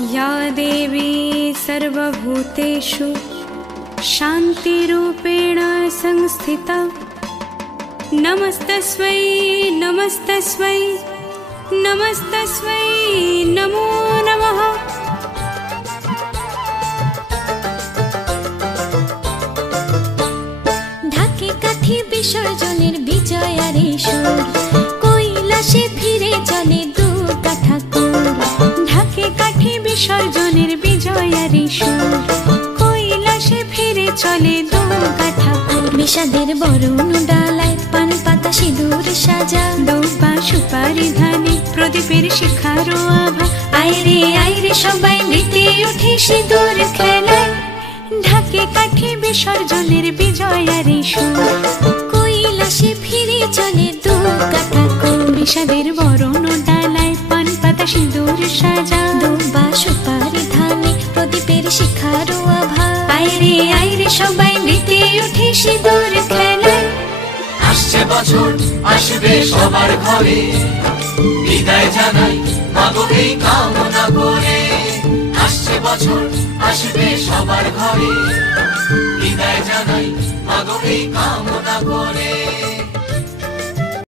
या देवी सर्वभूतेषु शान्तिरूपेण संस्थिता नमस्तस्मै नमस्तस्मै नमस्तस्मै नमो नमः। ढाके काठी विसर्जनेर विजयार सुर কৈলাসে ফিরে চলে দুর্গা ঠাকুর। ঢাকে কাঠি বিসর্জনের বিজয়ার সুর কৈলাসে ফিরে চলে দুর্গা ঠাকুর। বিষাদের বরণ ডালায় পান পাতা সিঁদুর সাজা দুর্বা সুপারি ধানে প্রদীপের শিখারো আভা। আইরে সবাই মেতে উঠে সিঁদুর খেলায়। ঢাকে কাঠি বিসর্জনের বিজয়ার সুর কৈলাসে ফিরে চলে দুর্গা ঠাকুর। বিষাদের বরণ ডালায় পান পাতা সিঁদুর সাজা দুর্বা সুপারি ধানে প্রদীপের শিখারো আভা। আইরে সবাই মেতে উঠে সিঁদুর খেলায়। আসছে বছর আসবে সবার ঘরে, বিদায় জানাই মাগো এই কামনা করে। আসছে বছর আসবে সবার ঘরে, বিদায় জানাই মাগো এই কামনা করে।